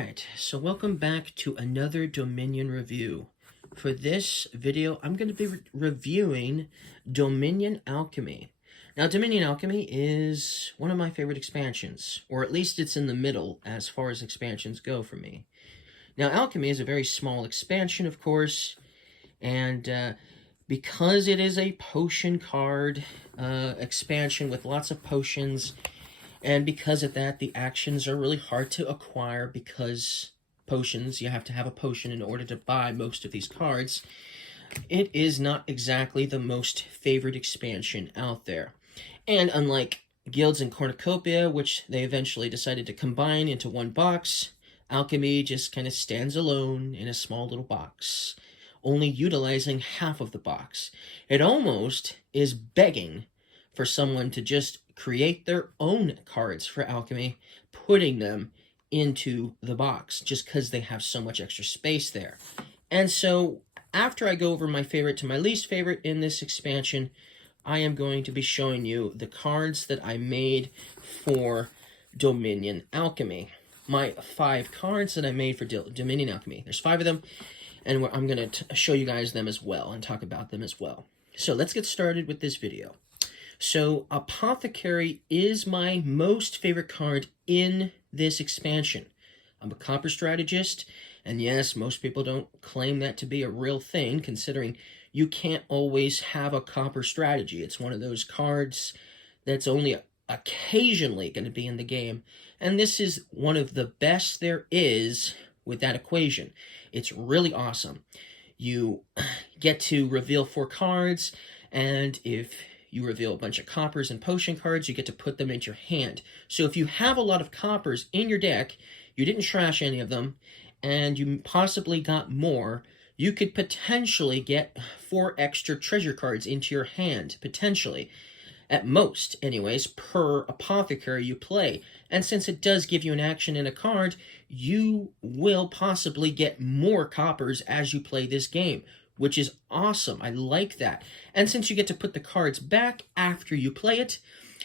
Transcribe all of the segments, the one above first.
Alright, so welcome back to another Dominion review. For this video, I'm going to be reviewing Dominion Alchemy. Now, Dominion Alchemy is one of my favorite expansions, or at least it's in the middle as far as expansions go for me. Now, Alchemy is a very small expansion, of course, and because it is a potion card expansion with lots of potions, and because of that, the actions are really hard to acquire because potions, you have to have a potion in order to buy most of these cards. It is not exactly the most favored expansion out there. And unlike Guilds and Cornucopia, which they eventually decided to combine into one box, Alchemy just kind of stands alone in a small little box, only utilizing half of the box. It almost is begging for someone to just create their own cards for Alchemy, putting them into the box, just because they have so much extra space there. And so, after I go over my favorite to my least favorite in this expansion, I am going to be showing you the cards that I made for Dominion Alchemy. My 5 cards that I made for Dominion Alchemy. There's 5 of them, and I'm going to show you guys them as well, and talk about them as well. So, let's get started with this video. So, Apothecary is my most favorite card in this expansion. I'm a copper strategist, and yes, most people don't claim that to be a real thing, considering you can't always have a copper strategy. It's one of those cards that's only occasionally going to be in the game, and this is one of the best there is with that equation. It's really awesome. You get to reveal 4 cards, and if you reveal a bunch of coppers and potion cards, you get to put them into your hand. So if you have a lot of coppers in your deck, you didn't trash any of them, and you possibly got more, you could potentially get 4 extra treasure cards into your hand, potentially. At most, anyways, per apothecary you play. And since it does give you an action in a card, you will possibly get more coppers as you play this game, which is awesome. I like that. And since you get to put the cards back after you play it,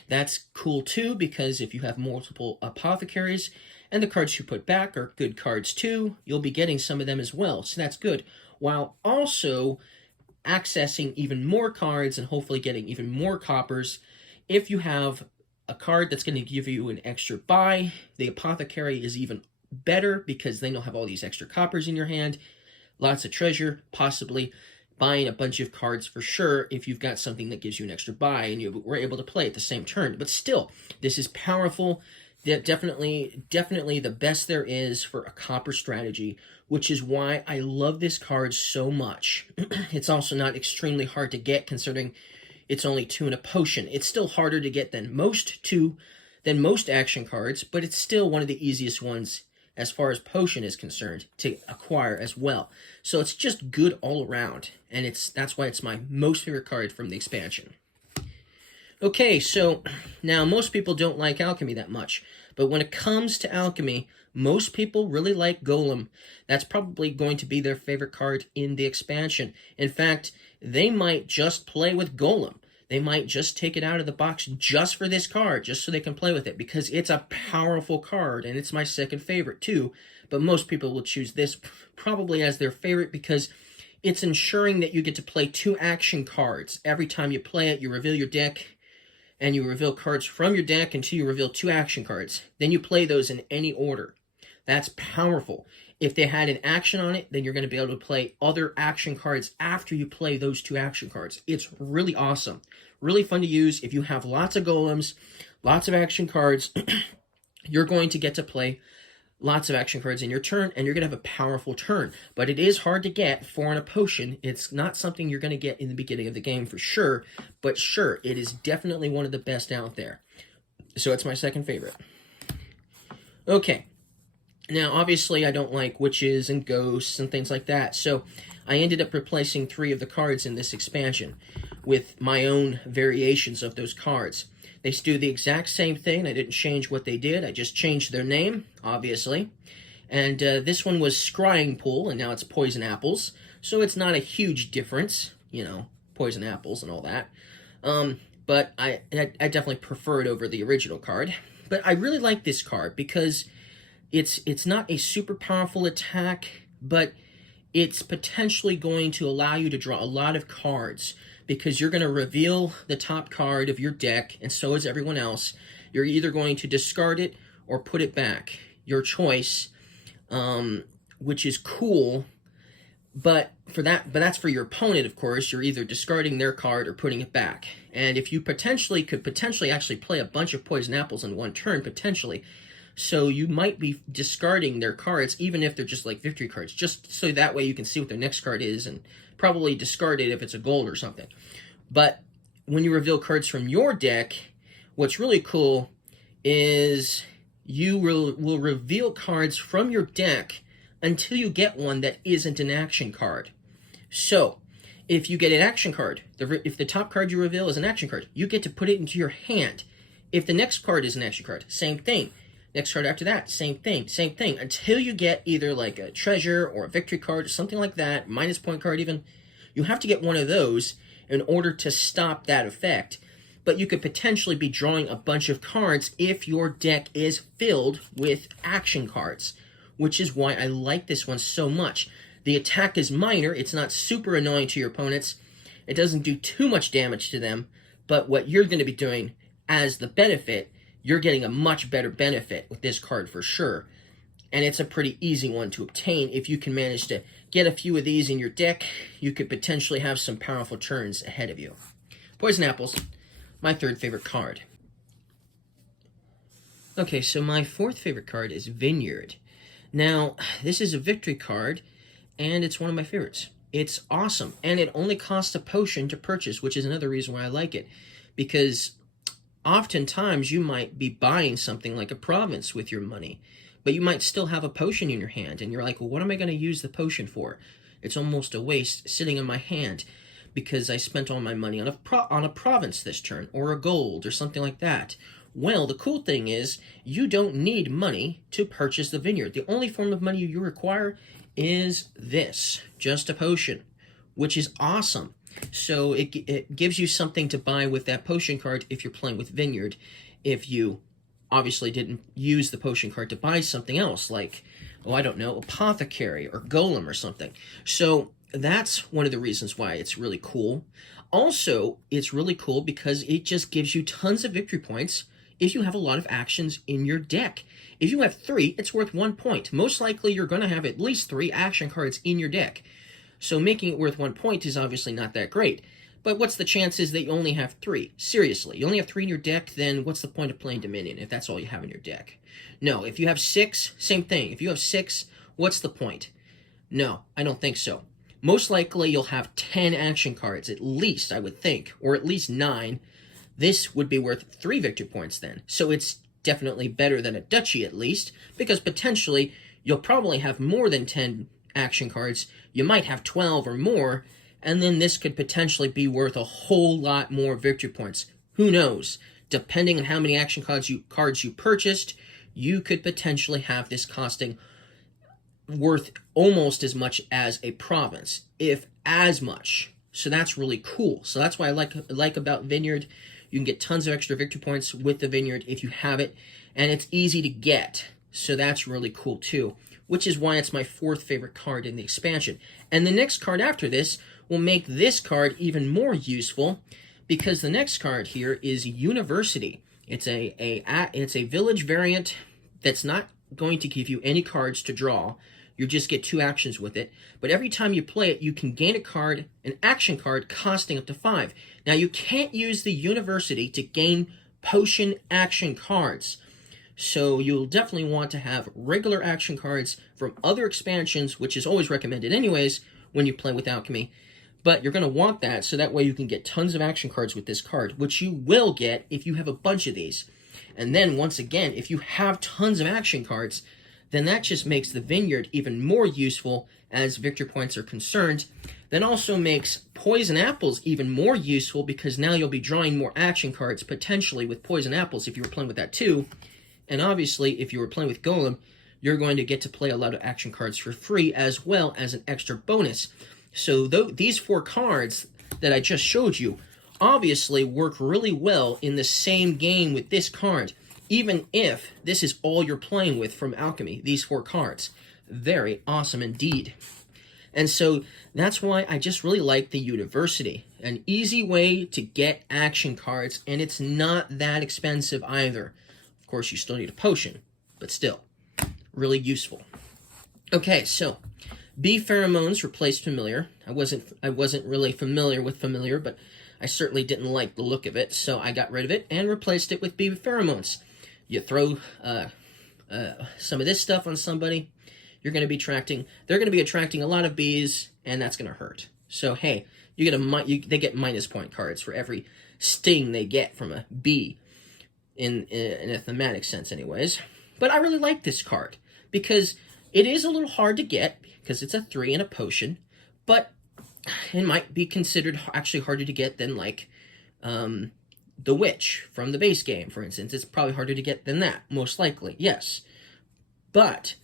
that's cool too, because if you have multiple apothecaries and the cards you put back are good cards too, you'll be getting some of them as well. So that's good. While also accessing even more cards and hopefully getting even more coppers. If you have a card that's going to give you an extra buy, the apothecary is even better because then you'll have all these extra coppers in your hand. Lots of treasure, possibly buying a bunch of cards for sure if you've got something that gives you an extra buy and you were able to play at the same turn. But still, this is powerful. Definitely the best there is for a copper strategy, which is why I love this card so much. It's also not extremely hard to get considering it's only 2 in a potion. It's still harder to get than most action cards, but it's still one of the easiest ones as far as potion is concerned to acquire as well. So it's just good all around, and that's why it's my most favorite card from the expansion. Okay, so now most people don't like Alchemy that much, but when it comes to Alchemy, most people really like Golem. That's probably going to be their favorite card in the expansion. In fact, they might just play with Golem. They might just take it out of the box just for this card, just so they can play with it, because it's a powerful card, and it's my second favorite too. But most people will choose this probably as their favorite because it's ensuring that you get to play 2 action cards. Every time you play it, you reveal your deck, and you reveal cards from your deck until you reveal 2 action cards. Then you play those in any order. That's powerful. If they had an action on it, then you're going to be able to play other action cards after you play those 2 action cards. It's really awesome. Really fun to use. If you have lots of golems, lots of action cards, you're going to get to play lots of action cards in your turn, and you're going to have a powerful turn. But it is hard to get 4 in a potion. It's not something you're going to get in the beginning of the game for sure, but sure, it is definitely one of the best out there. So it's my second favorite. Okay. Now, obviously, I don't like witches and ghosts and things like that, so I ended up replacing 3 of the cards in this expansion with my own variations of those cards. They do the exact same thing. I didn't change what they did. I just changed their name, obviously. And this one was Scrying Pool, and now it's Poison Apples, so it's not a huge difference, you know, poison apples and all that. But I definitely prefer it over the original card. But I really like this card because it's not a super powerful attack, but it's potentially going to allow you to draw a lot of cards because you're going to reveal the top card of your deck, and so is everyone else. You're either going to discard it or put it back, your choice, which is cool. But that's for your opponent, of course. You're either discarding their card or putting it back. And if you could potentially actually play a bunch of poison apples in one turn, potentially. So you might be discarding their cards, even if they're just like victory cards, just so that way you can see what their next card is, and probably discard it if it's a gold or something. But when you reveal cards from your deck, what's really cool is you will reveal cards from your deck until you get one that isn't an action card. So, if you get an action card, if the top card you reveal is an action card, you get to put it into your hand. If the next card is an action card, same thing. Next card after that, same thing, until you get either like a treasure or a victory card or something like that, minus point card even. You have to get one of those in order to stop that effect. But you could potentially be drawing a bunch of cards if your deck is filled with action cards, which is why I like this one so much. The attack is minor, it's not super annoying to your opponents, it doesn't do too much damage to them, but what you're going to be doing as the benefit, you're getting a much better benefit with this card for sure. And it's a pretty easy one to obtain. If you can manage to get a few of these in your deck, you could potentially have some powerful turns ahead of you. Poison apples, my third favorite card. Okay, so my fourth favorite card is Vineyard. Now, this is a victory card, and it's one of my favorites. It's awesome, and it only costs a potion to purchase, which is another reason why I like it, because oftentimes you might be buying something like a province with your money, but you might still have a potion in your hand, and you're like, well, what am I going to use the potion for? It's almost a waste sitting in my hand because I spent all my money on a province this turn, or a gold, or something like that. Well, the cool thing is, you don't need money to purchase the vineyard. The only form of money you require is this, just a potion, which is awesome. So it gives you something to buy with that potion card if you're playing with vineyard. If you obviously didn't use the potion card to buy something else, like, oh, I don't know, apothecary or golem or something. So that's one of the reasons why it's really cool. Also, it's really cool because it just gives you tons of victory points if you have a lot of actions in your deck. If you have 3, it's worth 1 point. Most likely you're going to have at least 3 action cards in your deck. So making it worth 1 point is obviously not that great. But what's the chances that you only have 3? Seriously, you only have 3 in your deck, then what's the point of playing Dominion if that's all you have in your deck? No, if you have 6, same thing. If you have 6, what's the point? No, I don't think so. Most likely you'll have 10 action cards, at least, I would think, or at least 9. This would be worth 3 victory points then. So it's definitely better than a duchy at least, because potentially you'll probably have more than 10 action cards. You might have 12 or more, and then this could potentially be worth a whole lot more victory points. Who knows? Depending on how many action cards you purchased, you could potentially have this costing worth almost as much as a province, if as much. So that's really cool. So that's why I like about Vineyard. You can get tons of extra victory points with the Vineyard if you have it, and it's easy to get. So that's really cool too, which is why it's my 4th favorite card in the expansion. And the next card after this will make this card even more useful, because the next card here is University. It's a village variant that's not going to give you any cards to draw. You just get 2 actions with it. But every time you play it, you can gain a card, an action card, costing up to 5. Now, you can't use the University to gain potion action cards. So you'll definitely want to have regular action cards from other expansions, which is always recommended anyways when you play with Alchemy. But you're going to want that, so that way you can get tons of action cards with this card, which you will get if you have a bunch of these. And then, once again, if you have tons of action cards, then that just makes the Vineyard even more useful as victory points are concerned. That also makes Poison Apples even more useful, because now you'll be drawing more action cards, potentially, with Poison Apples if you were playing with that too. And obviously, if you were playing with Golem, you're going to get to play a lot of action cards for free, as well as an extra bonus. So these 4 cards that I just showed you obviously work really well in the same game with this card. even if this is all you're playing with from Alchemy, these 4 cards. Very awesome indeed. And so that's why I just really like the University. An easy way to get action cards, and it's not that expensive either. Of course, you still need a potion, but still, really useful. Okay, so bee pheromones replaced familiar. I wasn't really familiar with familiar, but I certainly didn't like the look of it, so I got rid of it and replaced it with bee pheromones. You throw some of this stuff on somebody, they're going to be attracting a lot of bees, and that's going to hurt. So hey, they get minus point cards for every sting they get from a bee, in a thematic sense anyways. But I really like this card, because it is a little hard to get, because it's a 3 and a potion, but it might be considered actually harder to get than, like, the Witch from the base game, for instance. It's probably harder to get than that, most likely, yes. But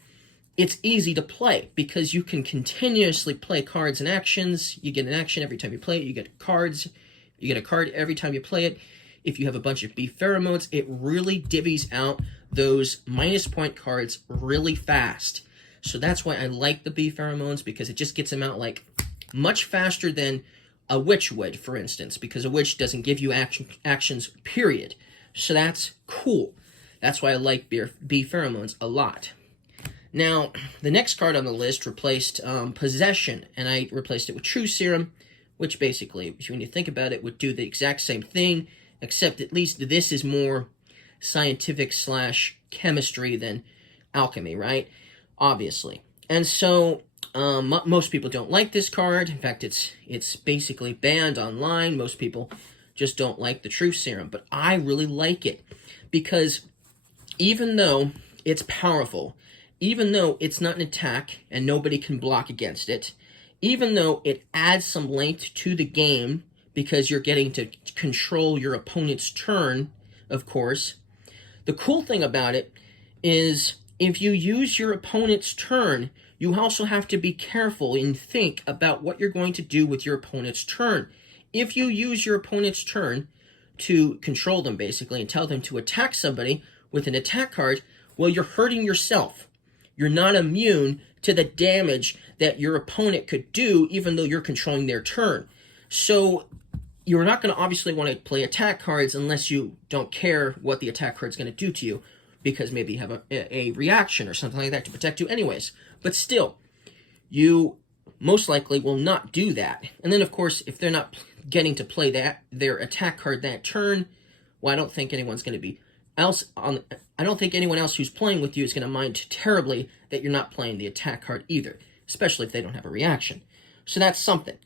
it's easy to play, because you can continuously play cards and actions. You get an action every time you play it. You get cards. You get a card every time you play it. If you have a bunch of bee pheromones, it really divvies out those minus point cards really fast. So that's why I like the bee pheromones, because it just gets them out, like, much faster than a witch would, for instance, because a witch doesn't give you actions, period. So that's cool. That's why I like bee pheromones a lot. Now, the next card on the list replaced Possession, and I replaced it with True Serum, which basically, when you think about it, would do the exact same thing, except at least this is more scientific / chemistry than alchemy, right? Obviously. And so, most people don't like this card. In fact, it's basically banned online. Most people just don't like the True Serum, but I really like it, because even though it's powerful, even though it's not an attack and nobody can block against it, even though it adds some length to the game because you're getting to control your opponent's turn, of course, the cool thing about it is if you use your opponent's turn, you also have to be careful and think about what you're going to do with your opponent's turn. If you use your opponent's turn to control them, basically, and tell them to attack somebody with an attack card, well, you're hurting yourself. You're not immune to the damage that your opponent could do, even though you're controlling their turn. So you're not going to obviously want to play attack cards unless you don't care what the attack card's going to do to you, because maybe you have a reaction or something like that to protect you anyways. But still, you most likely will not do that. And then, of course, if they're not getting to play their attack card that turn, well, I don't think anyone's going to be I don't think anyone else who's playing with you is going to mind terribly that you're not playing the attack card either, especially if they don't have a reaction. So that's something.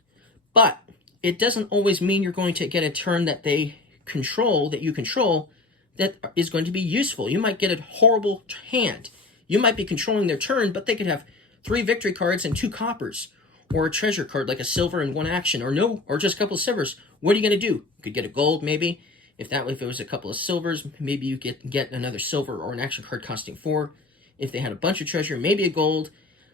But it doesn't always mean you're going to get a turn that you control, that is going to be useful. You might get a horrible hand. You might be controlling their turn, but they could have 3 victory cards and 2 coppers, or a treasure card like a silver and 1 action, or just a couple of silvers. What are you going to do? You could get a gold, maybe. If it was a couple of silvers, maybe you get another silver or an action card costing 4. If they had a bunch of treasure, maybe a gold.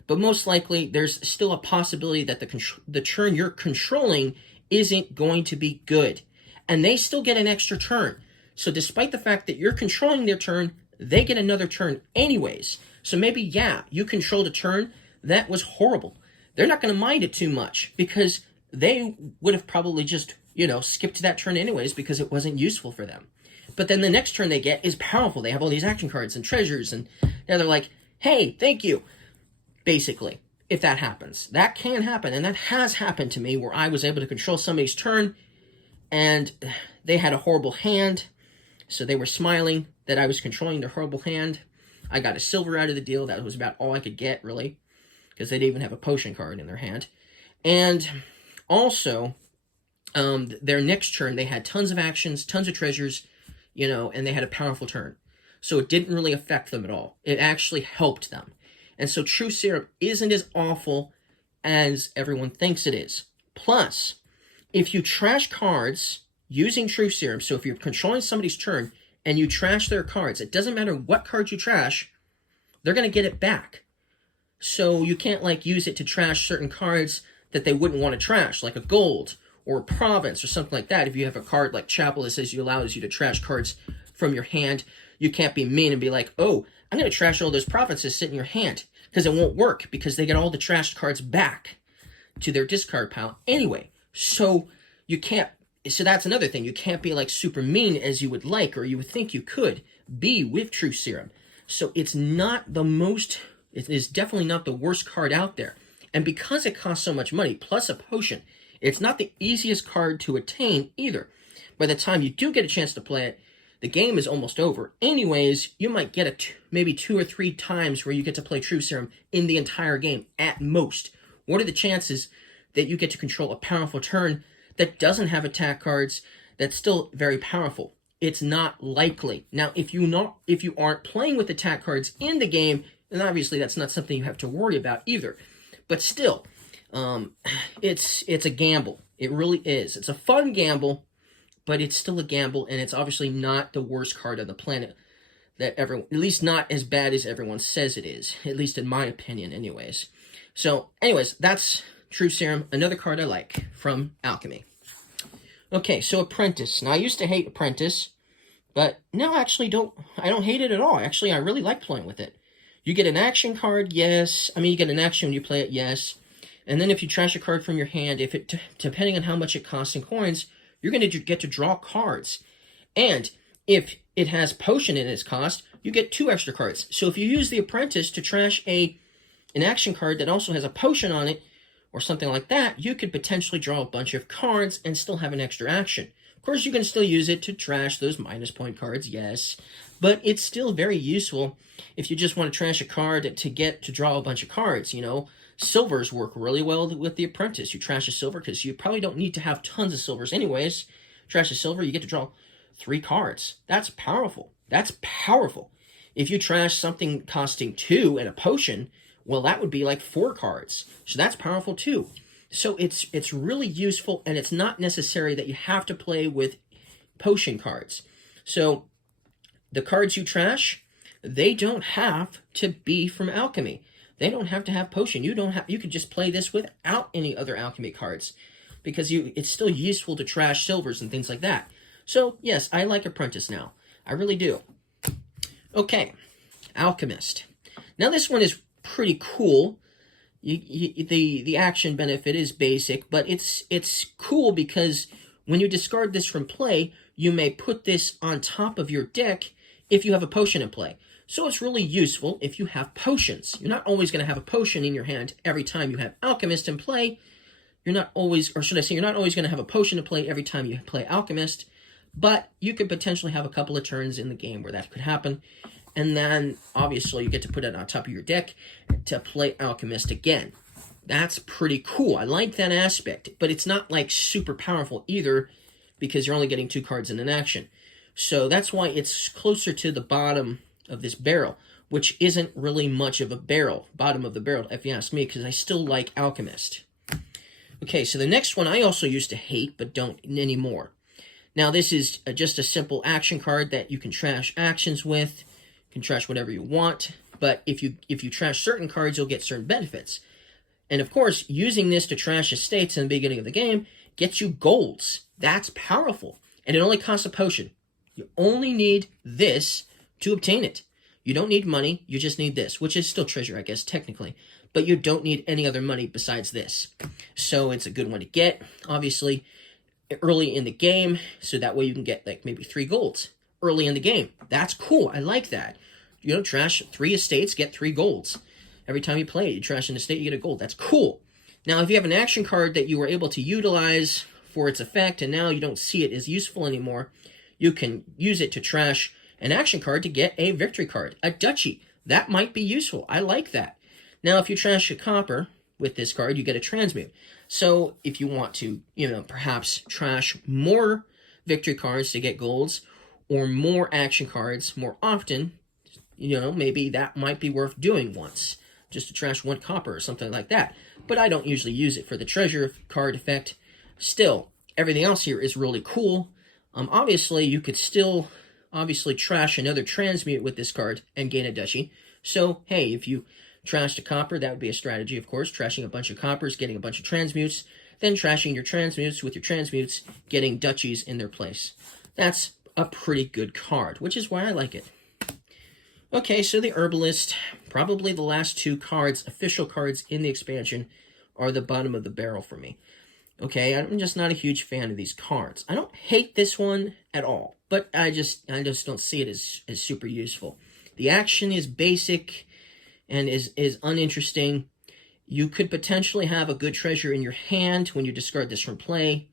But most likely, there's still a possibility that the turn you're controlling isn't going to be good. And they still get an extra turn. So despite the fact that you're controlling their turn, they get another turn anyways. So maybe, yeah, you controlled a turn that was horrible. They're not going to mind it too much, because they would have probably just, skipped that turn anyways because it wasn't useful for them. But then the next turn they get is powerful. They have all these action cards and treasures, and now they're like, hey, thank you. Basically, if that happens. That can happen, and that has happened to me, where I was able to control somebody's turn, and they had a horrible hand, so they were smiling that I was controlling their horrible hand. I got a silver out of the deal. That was about all I could get, really, because they didn't even have a potion card in their hand. And also, their next turn, they had tons of actions, tons of treasures, and they had a powerful turn. So it didn't really affect them at all. It actually helped them. And so True Serum isn't as awful as everyone thinks it is. Plus, if you trash cards using True Serum, so if you're controlling somebody's turn and you trash their cards, it doesn't matter what cards you trash, they're going to get it back. So you can't, use it to trash certain cards that they wouldn't want to trash, like a gold or a province or something like that. If you have a card like Chapel that says allows you to trash cards from your hand, you can't be mean and be like, oh, I'm going to trash all those profits that sit in your hand, because it won't work, because they get all the trashed cards back to their discard pile anyway. So you can't, so that's another thing. You can't be like super mean as you would like, or you would think you could be with True Serum. So it's not the most, it is definitely not the worst card out there. And because it costs so much money, plus a potion, it's not the easiest card to attain either. By the time you do get a chance to play it, the game is almost over. Anyways, you might get maybe 2 or 3 times where you get to play True Serum in the entire game, at most. What are the chances that you get to control a powerful turn that doesn't have attack cards, that's still very powerful? It's not likely. Now, if you aren't playing with attack cards in the game, then obviously that's not something you have to worry about either. But still, it's a gamble. It really is. It's a fun gamble, but it's still a gamble, and it's obviously not the worst card on the planet. That everyone, at least not as bad as everyone says it is. At least in my opinion, anyways. So, anyways, that's True Serum, another card I like from Alchemy. Okay, so Apprentice. Now, I used to hate Apprentice, but now actually I don't hate it at all. Actually, I really like playing with it. You get an action card, yes. I mean, you get an action when you play it, yes. And then if you trash a card from your hand, depending on how much it costs in coins, you're going to get to draw cards. And if it has potion in its cost, you get 2 extra cards. So if you use the Apprentice to trash an action card that also has a potion on it, or something like that, you could potentially draw a bunch of cards and still have an extra action. Of course, you can still use it to trash those minus point cards, yes. But it's still very useful if you just want to trash a card to draw a bunch of cards, you know. Silvers work really well with the Apprentice. You trash a silver because you probably don't need to have tons of silvers anyways. Trash a silver, you get to draw 3 cards. That's powerful. That's powerful. If you trash something costing 2 and a potion, well, that would be like 4 cards. So that's powerful too. So it's really useful, and it's not necessary that you have to play with potion cards. So the cards you trash, they don't have to be from Alchemy. They don't have to have potion. You could just play this without any other Alchemy cards, because it's still useful to trash silvers and things like that. So yes, I like Apprentice now. I really do. Okay, Alchemist. Now this one is pretty cool. The action benefit is basic, but it's cool because when you discard this from play, you may put this on top of your deck if you have a potion in play. So it's really useful if you have potions. You're not always going to have a potion in your hand every time you have Alchemist in play. You're not always, or should I say, you're not always going to have a potion to play every time you play Alchemist, but you could potentially have a couple of turns in the game where that could happen. And then, obviously, you get to put it on top of your deck to play Alchemist again. That's pretty cool. I like that aspect. But it's not, like, super powerful either, because you're only getting 2 cards in an action. So that's why it's closer to the bottom of this barrel, which isn't really much of a barrel, bottom of the barrel, if you ask me, because I still like Alchemist. Okay, so the next one I also used to hate, but don't anymore. Now, this is just a simple action card that you can trash actions with. You can trash whatever you want, but if you trash certain cards, you'll get certain benefits. And of course, using this to trash estates in the beginning of the game gets you golds. That's powerful, and it only costs a potion. You only need this to obtain it. You don't need money, you just need this, which is still treasure, I guess, technically. But you don't need any other money besides this. So it's a good one to get, obviously, early in the game, so that way you can get, like, maybe 3 golds early in the game. That's cool. I like that. You know, trash 3 estates, get 3 golds. Every time you play it, you trash an estate, you get a gold. That's cool. Now, if you have an action card that you were able to utilize for its effect, and now you don't see it as useful anymore, you can use it to trash an action card to get a victory card, a duchy. That might be useful. I like that. Now, if you trash a copper with this card, you get a transmute. So if you want to, you know, perhaps trash more victory cards to get golds, or more action cards more often, you know, maybe that might be worth doing once, just to trash 1 copper or something like that. But I don't usually use it for the treasure card effect. Still, everything else here is really cool. Obviously, you could still trash another transmute with this card and gain a duchy. So, hey, if you trashed a copper, that would be a strategy, of course. Trashing a bunch of coppers, getting a bunch of transmutes, then trashing your transmutes with your transmutes, getting duchies in their place. That's a pretty good card, which is why I like it. Okay, so the herbalist, probably the last two cards, official cards in the expansion, are the bottom of the barrel for me. Okay, I'm just not a huge fan of these cards. I don't hate this one at all, but I just don't see it as super useful. The action is basic and is uninteresting. You could potentially have a good treasure in your hand when you discard this from play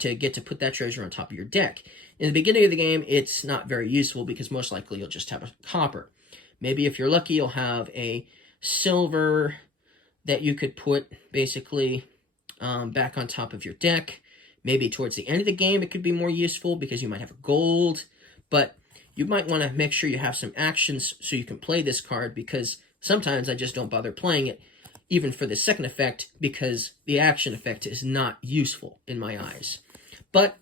to get to put that treasure on top of your deck. In the beginning of the game, it's not very useful because most likely you'll just have a copper. Maybe if you're lucky, you'll have a silver that you could put basically back on top of your deck. Maybe towards the end of the game, it could be more useful because you might have a gold, but you might want to make sure you have some actions so you can play this card, because sometimes I just don't bother playing it, even for the second effect, because the action effect is not useful in my eyes. But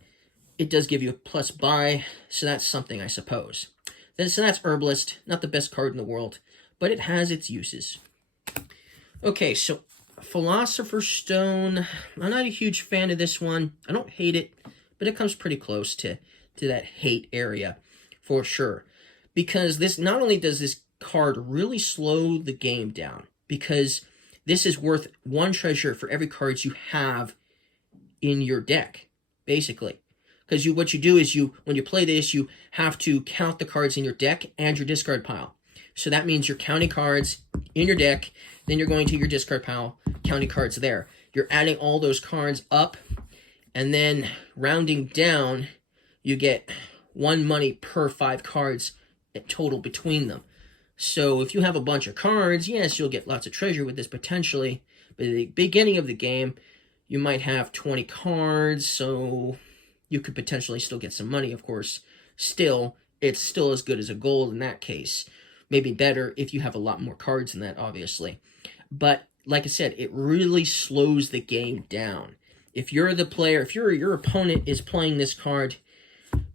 it does give you a plus buy, so that's something, I suppose. So that's Herbalist, not the best card in the world, but it has its uses. Okay, so Philosopher Stone. I'm not a huge fan of this one. I don't hate it, but it comes pretty close to that hate area for sure. Because this, not only does this card really slow the game down, because this is worth one treasure for every card you have in your deck, basically. Because what you do is when you play this, you have to count the cards in your deck and your discard pile. So that means you're counting cards in your deck, then you're going to your discard pile, counting cards there. You're adding all those cards up, and then rounding down, you get 1 money per 5 cards total between them. So if you have a bunch of cards, yes, you'll get lots of treasure with this potentially, but at the beginning of the game, you might have 20 cards, so you could potentially still get some money, of course. Still, it's still as good as a gold in that case. Maybe better if you have a lot more cards than that, obviously. But, like I said, it really slows the game down. If you're the player, if your opponent is playing this card,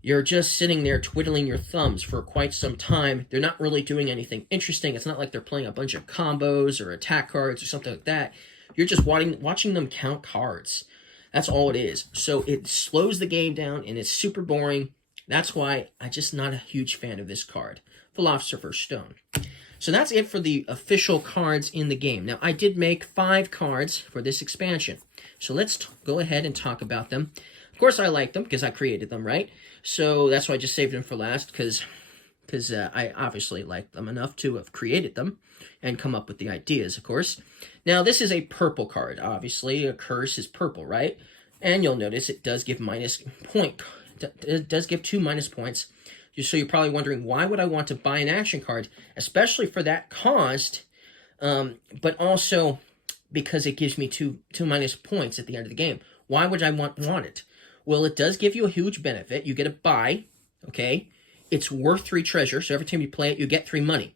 you're just sitting there twiddling your thumbs for quite some time. They're not really doing anything interesting. It's not like they're playing a bunch of combos or attack cards or something like that. You're just watching them count cards. That's all it is. So it slows the game down, and it's super boring. That's why I'm just not a huge fan of this card, Philosopher's Stone. So that's it for the official cards in the game. Now, I did make 5 cards for this expansion. So let's go ahead and talk about them. Of course, I like them because I created them, right? So that's why I just saved them for last, because I obviously like them enough to have created them and come up with the ideas, of course. Now, this is a purple card. Obviously, a curse is purple, right? And you'll notice it does give it does give 2 minus points. So you're probably wondering, why would I want to buy an action card, especially for that cost, but also because it gives me two minus points at the end of the game. Why would I want it? Well, it does give you a huge benefit. You get a buy, okay? It's worth 3 treasure, so every time you play it, you get 3 money,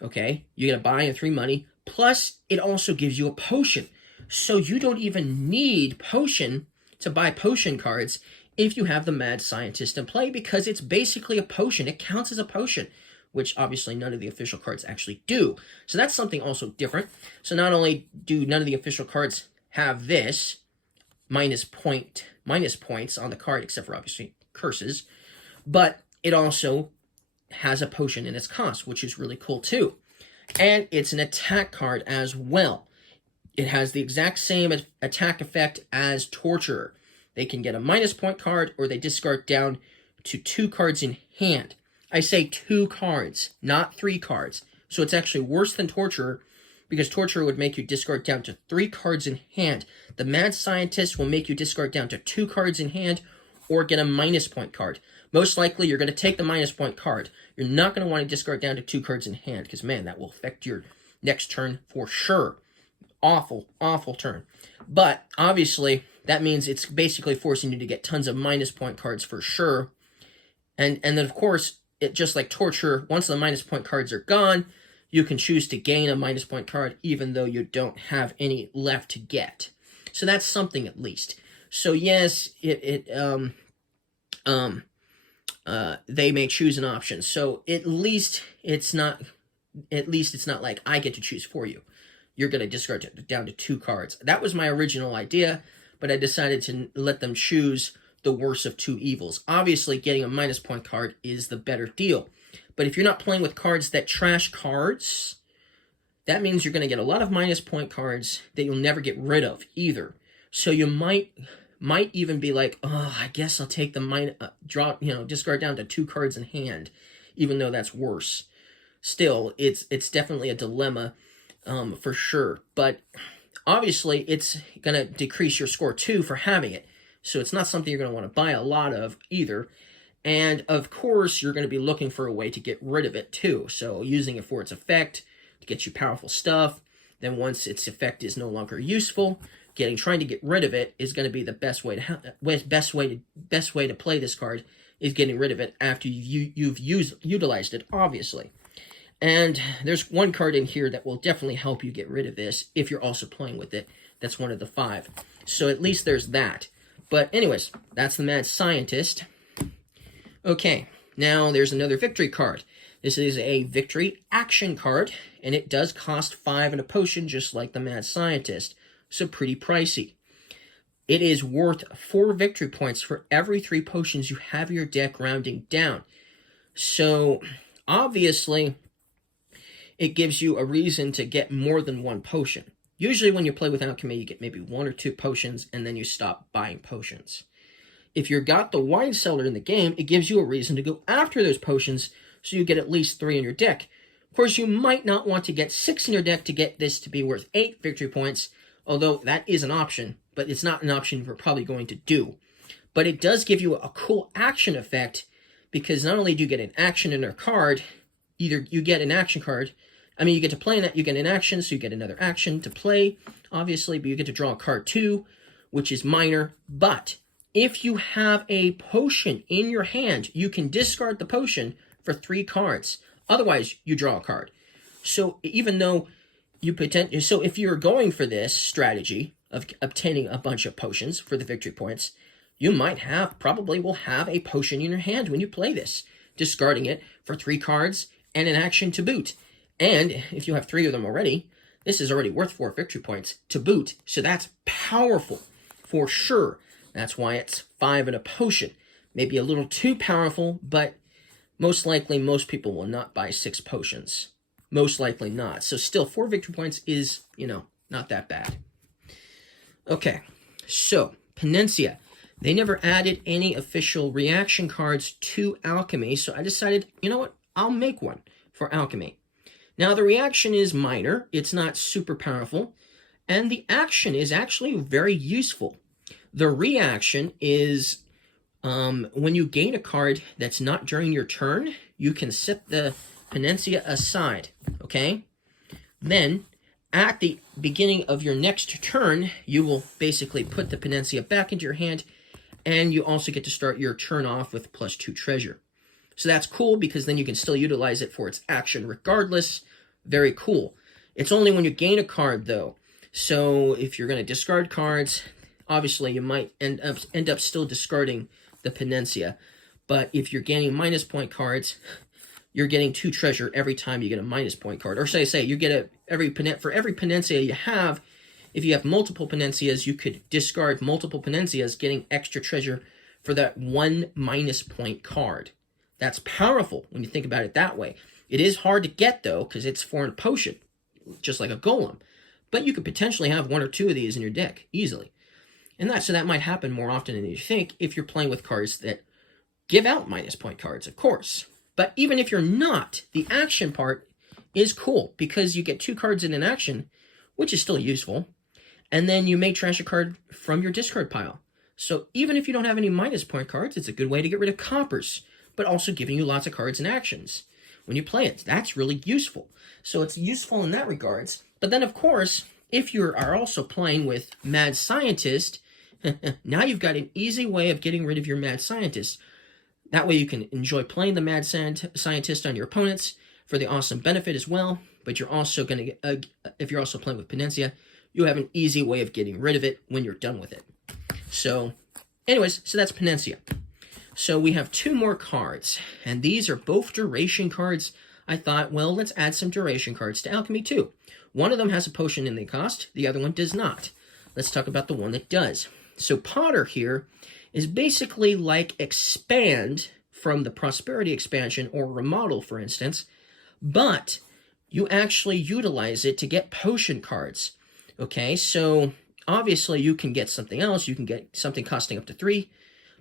okay? You get a buy and 3 money, plus it also gives you a potion. So you don't even need potion to buy potion cards if you have the Mad Scientist in play, because it's basically a potion. It counts as a potion, which obviously none of the official cards actually do. So that's something also different. So not only do none of the official cards have this minus points on the card, except for obviously curses, but it also has a potion in its cost, which is really cool too. And it's an attack card as well. It has the exact same attack effect as Torturer. They can get a minus point card, or they discard down to 2 cards in hand. I say 2 cards, not 3 cards. So it's actually worse than Torturer, because Torturer would make you discard down to 3 cards in hand. The Mad Scientist will make you discard down to 2 cards in hand, or get a minus point card. Most likely, you're going to take the minus point card. You're not going to want to discard down to 2 cards in hand, because, man, that will affect your next turn for sure. Awful, awful turn. But, obviously, that means it's basically forcing you to get tons of minus point cards for sure. And then, of course, it just like Torture, once the minus point cards are gone, you can choose to gain a minus point card even though you don't have any left to get. So that's something at least. So yes, they may choose an option. So at least it's not like I get to choose for you. You're going to discard it down to 2 cards. That was my original idea, but I decided to let them choose the worst of 2 evils. Obviously, getting a minus point card is the better deal. But if you're not playing with cards that trash cards, that means you're going to get a lot of minus point cards that you'll never get rid of either. So you might even be like, oh, I guess I'll take the discard down to 2 cards in hand, even though that's worse. Still, it's definitely a dilemma for sure. But obviously, it's going to decrease your score too for having it. So it's not something you're going to want to buy a lot of either. And of course, you're going to be looking for a way to get rid of it too. So using it for its effect to get you powerful stuff. Then once its effect is no longer useful, trying to get rid of it is going to be the best way to play this card, is getting rid of it after you've utilized it, obviously. And there's one card in here that will definitely help you get rid of this if you're also playing with it. That's one of the 5. So at least there's that. But anyways, that's the Mad Scientist. Okay, now there's another victory card. This is a victory action card, and it does cost 5 and a potion, just like the Mad Scientist. So pretty pricey. It is worth 4 victory points for every 3 potions you have in your deck, rounding down. So obviously, it gives you a reason to get more than 1 potion. Usually when you play with Alchemy, you get maybe 1 or 2 potions, and then you stop buying potions. If you've got the wine cellar in the game, it gives you a reason to go after those potions, so you get at least 3 in your deck. Of course, you might not want to get 6 in your deck to get this to be worth 8 victory points, although that is an option, but it's not an option you're probably going to do. But it does give you a cool action effect, because not only do you get an action in a card, either you get an action card, you get to play in that, you get an action, so you get another action to play, obviously, but you get to draw a card too, which is minor. But if you have a potion in your hand, you can discard the potion for 3 cards. Otherwise, you draw a card. So even though if you're going for this strategy of obtaining a bunch of potions for the victory points, you probably will have a potion in your hand when you play this, discarding it for 3 cards and an action to boot. And if you have 3 of them already, this is already worth 4 victory points to boot. So that's powerful for sure. That's why it's 5 and a potion. Maybe a little too powerful, but most likely most people will not buy 6 potions. Most likely not. So still, 4 victory points is, not that bad. Okay, so Peninsula. They never added any official reaction cards to Alchemy, so I decided, you know what, I'll make one for Alchemy. Now, the reaction is minor. It's not super powerful. And the action is actually very useful. The reaction is when you gain a card that's not during your turn, you can set the Peninsula aside, okay? Then, at the beginning of your next turn, you will basically put the Peninsula back into your hand, and you also get to start your turn off with +2 treasure. So that's cool, because then you can still utilize it for its action regardless. Very cool. It's only when you gain a card, though. So if you're going to discard cards, obviously you might end up still discarding the Peninsula. But if you're gaining minus point cards, you're getting 2 treasure every time you get a minus point card. Or say you get for every Peninsula you have, if you have multiple Peninsulas, you could discard multiple Peninsulas, getting extra treasure for that 1 minus point card. That's powerful when you think about it that way. It is hard to get, though, because it's 4 and a potion, just like a golem. But you could potentially have 1 or 2 of these in your deck, easily. And that might happen more often than you think if you're playing with cards that give out minus point cards, of course. But even if you're not, the action part is cool, because you get 2 cards in an action, which is still useful. And then you may trash a card from your discard pile. So even if you don't have any minus point cards, it's a good way to get rid of coppers, but also giving you lots of cards and actions when you play it. That's really useful. So it's useful in that regards. But then, of course, if you are also playing with Mad Scientist, now you've got an easy way of getting rid of your Mad Scientist. That way you can enjoy playing the Mad Scientist on your opponents for the awesome benefit as well. But you're also going to get, if you're also playing with Peninsula, you have an easy way of getting rid of it when you're done with it. So, anyways, so that's Peninsula. So we have 2 more cards, and these are both duration cards. I thought, well, let's add some duration cards to Alchemy too. One of them has a potion in the cost, the other one does not. Let's talk about the one that does. So Potter here is basically like Expand from the prosperity expansion or remodel, for instance, but you actually utilize it to get potion cards. Okay, so obviously you can get something else. You can get something costing up to 3,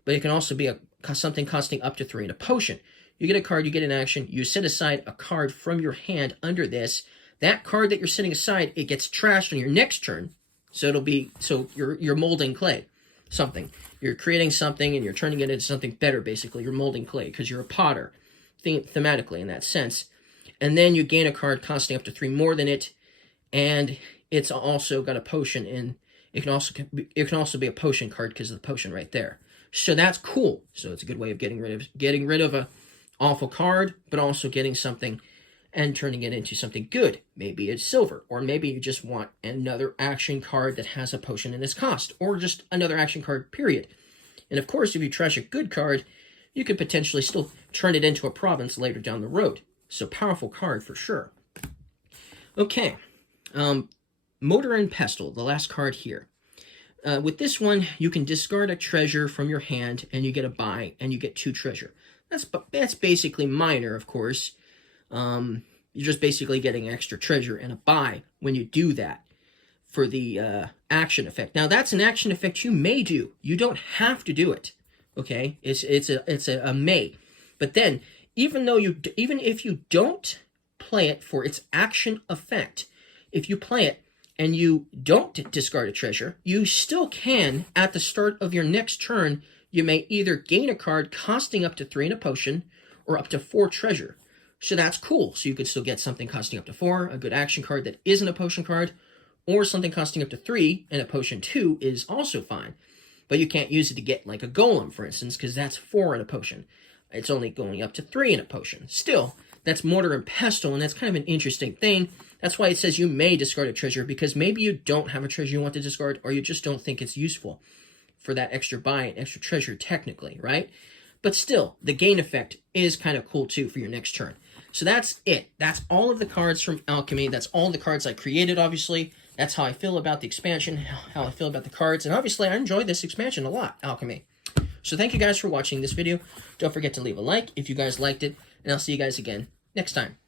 but it can also be something costing up to 3 in a potion. You get a card, you get an action, you set aside a card from your hand under this. That card that you're setting aside, it gets trashed on your next turn. So you're molding clay, something. You're creating something and you're turning it into something better, basically. You're molding clay because you're a potter, thematically in that sense. And then you gain a card costing up to 3 more than it, and it's also got a potion in. It can also be a potion card because of the potion right there. So that's cool. So it's a good way of getting rid of a awful card, but also getting something and turning it into something good. Maybe it's silver, or maybe you just want another action card that has a potion in its cost, or just another action card, period. And of course, if you trash a good card, you could potentially still turn it into a province later down the road. So powerful card for sure. Okay, Mortar and Pestle, the last card here. With this one, you can discard a treasure from your hand, and you get a buy, and you get 2 treasure. That's basically minor, of course. You're just basically getting extra treasure and a buy when you do that for the action effect. Now, that's an action effect you may do. You don't have to do it. Okay, it's a may. But then, even if you don't play it for its action effect, if you play it and you don't discard a treasure, you still can, at the start of your next turn, you may either gain a card costing up to 3 in a potion, or up to 4 treasure. So that's cool. So you could still get something costing up to 4, a good action card that isn't a potion card, or something costing up to 3 and a potion 2 is also fine. But you can't use it to get like a golem, for instance, because that's 4 in a potion. It's only going up to 3 in a potion. Still, that's Mortar and Pestle, and that's kind of an interesting thing. That's why it says you may discard a treasure, because maybe you don't have a treasure you want to discard, or you just don't think it's useful for that extra buy and extra treasure, technically, right? But still, the gain effect is kind of cool, too, for your next turn. So that's it. That's all of the cards from Alchemy. That's all the cards I created, obviously. That's how I feel about the expansion, how I feel about the cards. And obviously, I enjoy this expansion a lot, Alchemy. So thank you guys for watching this video. Don't forget to leave a like if you guys liked it. And I'll see you guys again next time.